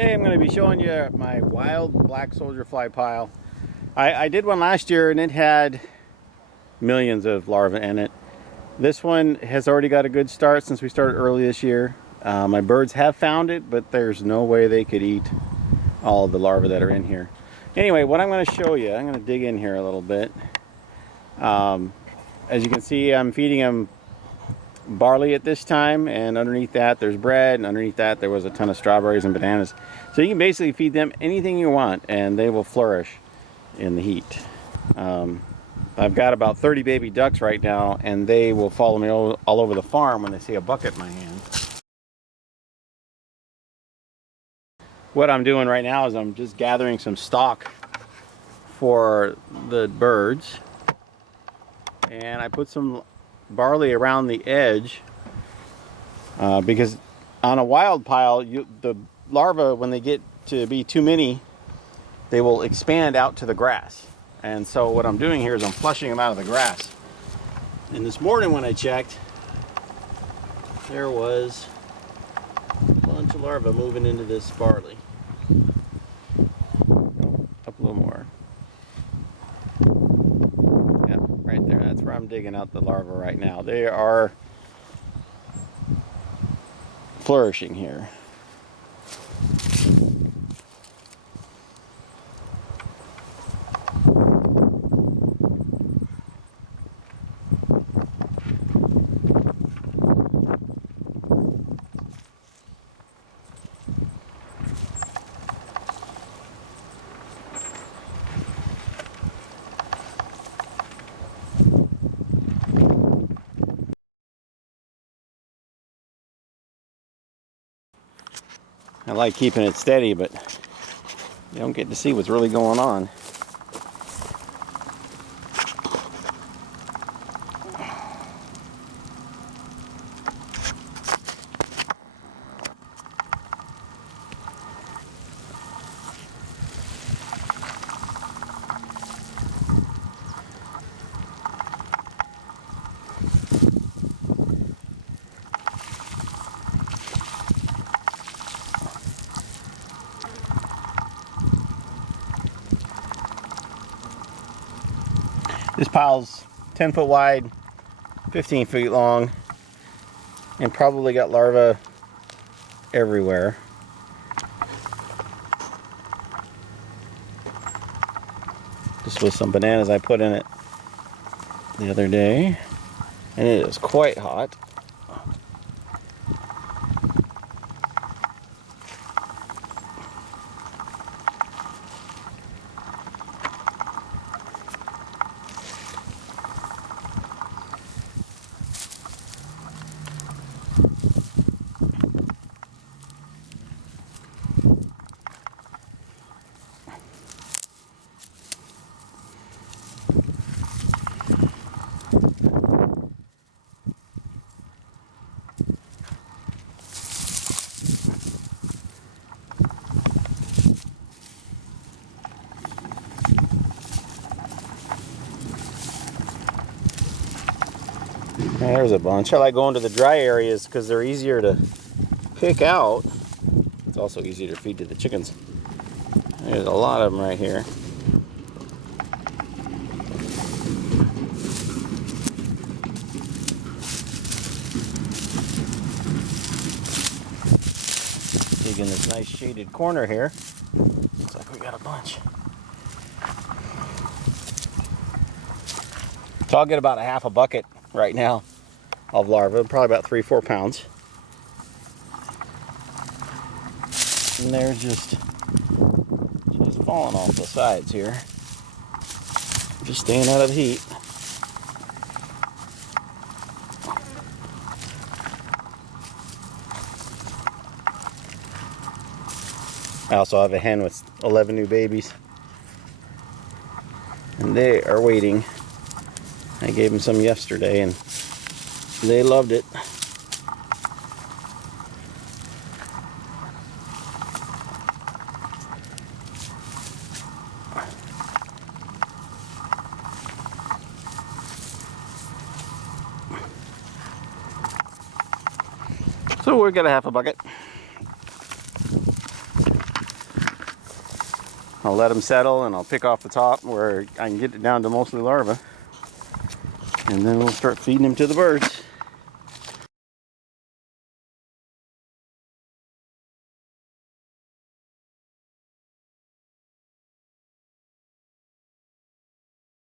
Today I'm going to be showing you my wild black soldier fly pile. I did one last year and it had millions of larvae in it. This one has already got a good start since we started early this year. My birds have found it, but there's no way they could eat all of the larvae that are in here. Anyway, what I'm going to show you, I'm going to dig in here a little bit. As you can see, I'm feeding them barley at this time, and underneath that there's bread, and underneath that there was a ton of strawberries and bananas. So you can basically feed them anything you want and they will flourish in the heat. I've got about 30 baby ducks right now, and they will follow me all over the farm when they see a bucket in my hand. What I'm doing right now is I'm just gathering some stock for the birds, and I put some barley around the edge because on a wild pile, the larvae, when they get to be too many, they will expand out to the grass. And so what I'm doing here is I'm flushing them out of the grass. And this morning when I checked, there was a bunch of larvae moving into this barley. Up a little more. Yep, right there. That's where I'm digging out the larvae right now. They are flourishing here. I like keeping it steady, but you don't get to see what's really going on. This pile's 10 foot wide, 15 feet long, and probably got larvae everywhere. This was some bananas I put in it the other day, and it is quite hot. There's a bunch. I like going to the dry areas because they're easier to pick out. It's also easier to feed to the chickens. There's a lot of them right here. Dig in this nice shaded corner here. Looks like we got a bunch. So I'll get about a half a bucket right now of larvae, probably about 3-4 pounds. And they're just falling off the sides here, just staying out of the heat. I also have a hen with 11 new babies, and they are waiting. I gave them some yesterday and they loved it. So we're gonna have a bucket. I'll let them settle and I'll pick off the top where I can get it down to mostly larvae. And then we'll start feeding them to the birds.